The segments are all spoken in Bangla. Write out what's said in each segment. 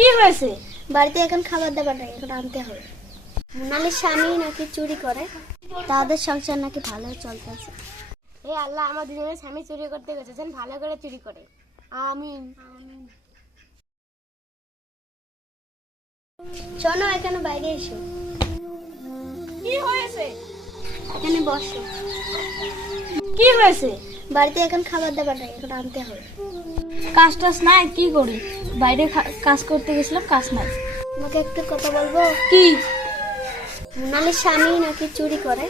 কি হয়েছে? বাড়িতে এখন খাবার দাবার নাই এখন আনতে হবে। মোনালির স্বামী নাকি চুরি করে তাদের সংসার নাকি ভালো চলতেছে। এই আল্লাহ আমার দুজনের স্বামী চুরি করতে গেছেন ভালো করে চুরি করে। আমিন। শোনো এখানে বাইরে এসো। কি হয়েছে? এখানে বসো। কি হয়েছে? বাড়িতে এখন খাবার দাবার নাই এখন আনতে হবে। কাজ টাজ নাই? কি করি? বাইরে কাজ করতে গেছিলাম কাজ নাই। তোমাকে একটু কথা বলব? কি? মোনালির স্বামী নাকি চুরি করে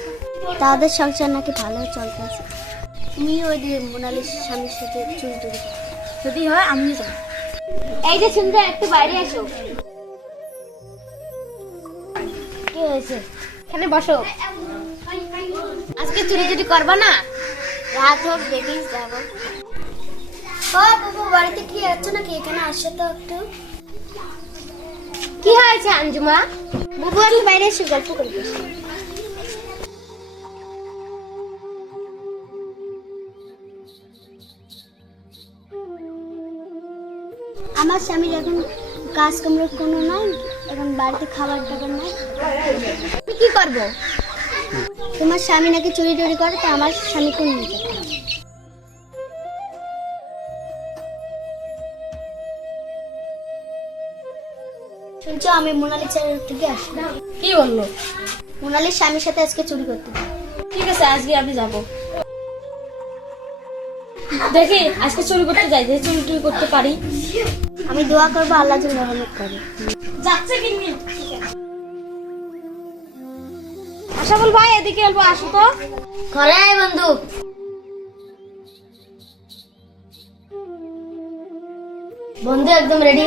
তাদের সংসার নাকি ভালো চলতেছে তুমি ওই যে মোনালির স্বামীর সাথে চুরি টুরি যদি হয় আমিও যাব। এই যে সুন্দর একটু বাইরে এসো। কি হয়েছে? এখানে বসো। আজকে চুরি চুরি করবা না? রাত হোক যাব ও, বাবু, বাড়িতে কি নাকি? এখানে তো একটু। কি হয়েছে, আঞ্জুমা? বাইরে এসে গল্প আমার স্বামীর এখন কাজ কামড় কোনো নাই এখন বাড়িতে খাবার দাবার নাই কি করব? তোমার স্বামী নাকি চুরি টুরি করে তো আমার স্বামী কোন নিতে শুনছো আমি মোনালিসার থেকে আসি কি বলল? মোনালির স্বামীর সাথে আজকে চুরি করতে ঠিক আছে আজকে আমি যাব। দেখি আজকে চুরি করতে যাই যে চুরি টুরি করতে পারি। আমি দোয়া করব আল্লাহ যেন রহমত করে। যাচ্ছে কিনি ভাই এদিকে অল্প আসো তো। ঘরে আয় বন্ধু। বন্ধু একদম রেডি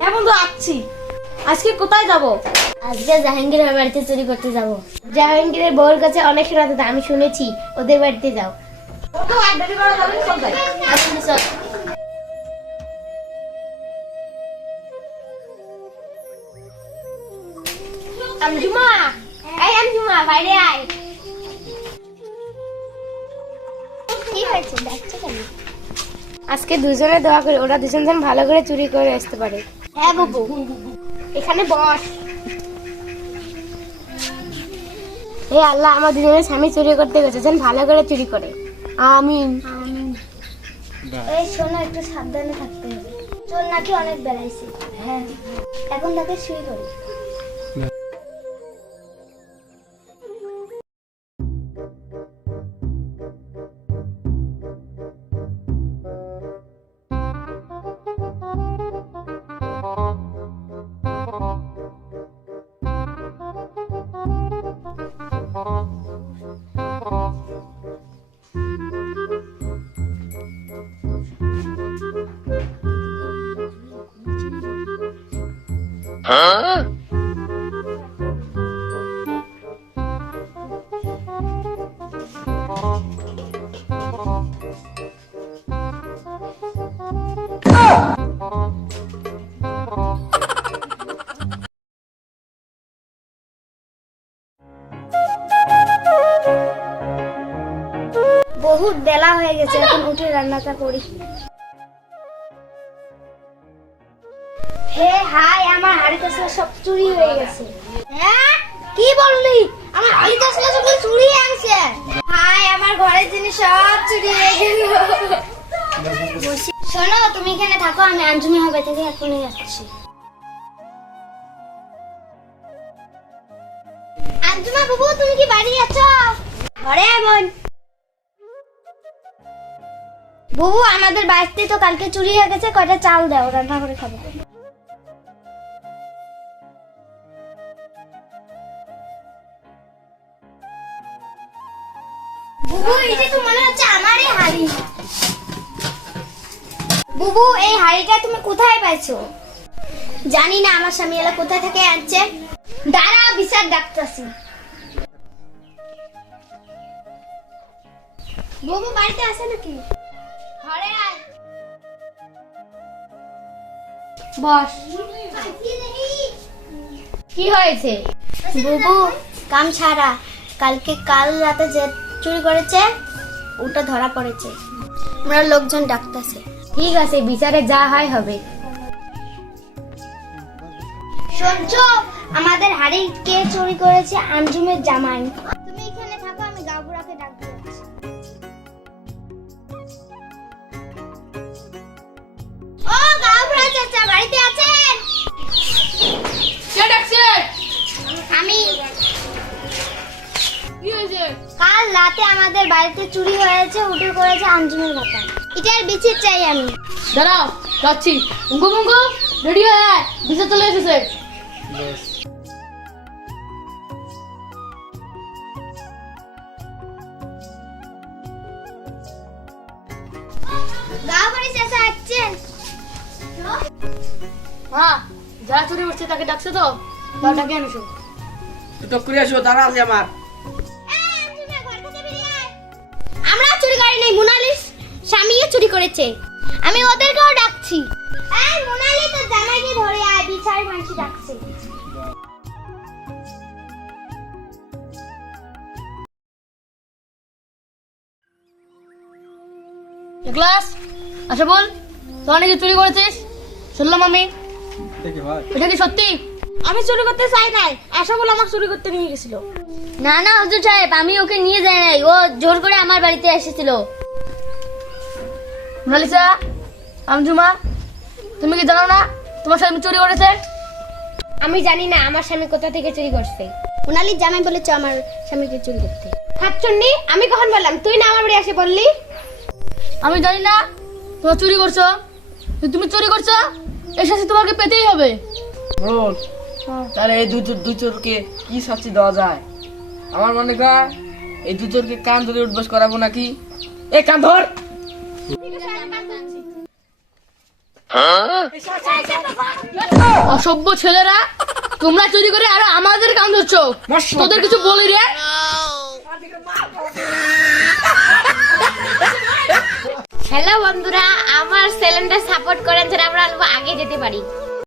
হ্যাঁ বন্ধু আসছি। আজকে কোথায় যাব? আজকে জাহাঙ্গীরের বাড়িতে চুরি করতে যাব। জাহাঙ্গীরের বউর কাছে অনেক রাতে আমি শুনেছি ওদের বাড়িতে যাও। তো আর দেরি করা যাবে না, চল যাই। আঞ্জুমা এই আঞ্জুমা বাইরে আয়। কি হয়েছে? দেখছ কেন? আজকে দুজনে দোয়া করি ওরা দুজন যেন ভালো করে চুরি করে আসতে পারে। হ্যাঁ বাবু। এখানে বস। হে আল্লাহ আমার দুজনের স্বামী চুরি করতে গেছে যেন ভালো করে চুরি করে। আমিন। আমিন। এই শোনো একটু সাবধানে থাকতে হবে। চোর নাকি অনেক বেড়াইছে। হ্যাঁ। এখন তাকে শুয়ে করি বহুত বেলা হয়ে গেছে এখন উঠে রান্নাটা করি। হে হাই, আমার সব চুরি হয়ে গেছে। কি বললি? আমার সব চুরি হাই, আমার ঘরের জিনিস সব চুরি হয়ে গেল। শোনো, তুমি এখানে থাকো, আমি আঞ্জুমি হবে থেকে এখনই যাচ্ছি। আঞ্জুমা বাবু, তুমি কি বাড়ি আছো? ঘরে এমন বুবু, আমাদের বাড়িতে তো কালকে চুরি হয়ে গেছে, কয়টা চাল দাও, রান্না করে খাব। বুবু, এই হাড়িটা তুমি কোথায় পাইছো? জানি না, আমার স্বামী এলা কোথায় থেকে, আনছে। দাঁড়া, বিচার ডাক্তারছি বুবু, বাড়িতে আছে নাকি? ঘরে বস। কি হয়েছে? বুবু, কাম ছাড়া। কালকে কাল রাতে যে চুরি করেছে ওটা ধরা পড়েছে। আমরা লোকজন ডাকতেছে। ঠিক আছে বিচারে যা হয় হবে। শুনছো? আমাদের হাড়ি কে চুরি করেছে? আঞ্জুমের জামাই। তুমি এখানে থাকো আমি গাবুরাকে ডাক দিচ্ছি। ও গাবুরা চাচা বাড়িতে আছেন? কে ডাকছে? আমি কাল রাতে আমাদের বাড়িতে চুরি হয়েছে উঠে করেছে আঞ্জুমের বাতা এটার বিচার চাই আমি। দাঁড়াও যাচ্ছি। উঙ্কু মুঙ্কু রেডি হয়ে আয়। ভিসা চলে এসেছে। গাবুরা চাচা আসছেন? হ্যাঁ যারা চুরি করছে তাকে ডাকছে তো? তার ডাকে এনেছো টক করে আসো তারা আছে আমরা। চুরি করেছে। আমি ওদেরকেও ডাকছি। এই মোনালি তো জামাইকে ধরে আয় বিচার মানছি ডাকছে। ক্লাস আচ্ছা বল তোরা নাকি চুরি করেছিস? শুনলাম আমি। এটা কি সত্যি? আমি চুরি করতে চাই নাই আশা বলে আমাকে চুরি করতে নিয়ে গেছিল। না না হুজুর সাহেব আমি ওকে নিয়ে যাই নাই ও জোর করে আমার বাড়িতে এসেছিল। মালিসা আমজুমা তুমি কি জানো না তোমার স্বামী চুরি করেছে? আমি জানি না আমার স্বামী কোথা থেকে চুরি করছে। মোনালির জামাই বলেছে আমার স্বামীকে চুরি করতে। খাচ্ছন্নি আমি কখন বললাম? তুই না আমার বাড়ি এসে বললি? আমি জানি না তোমরা চুরি করছ। যদি তুমি চুরি করছ এই শাস্তি তোমাকে পেতেই হবে। বল তাহলে এই দু দু চোরকে কি শাস্তি দেওয়া যায়? আমার মনে কর এই দু চোরকে কান ধরে উঠবস করাবো নাকি? এ কান ধর! অসভ্য ছেলেরা তোমরা চুরি করে আর আমাদের কাম ধরছ। তোদের কিছু বলি রে। হ্যালো বন্ধুরা আমার চ্যানেলটা সাপোর্ট করেন যেন আমরা আগে যেতে পারি।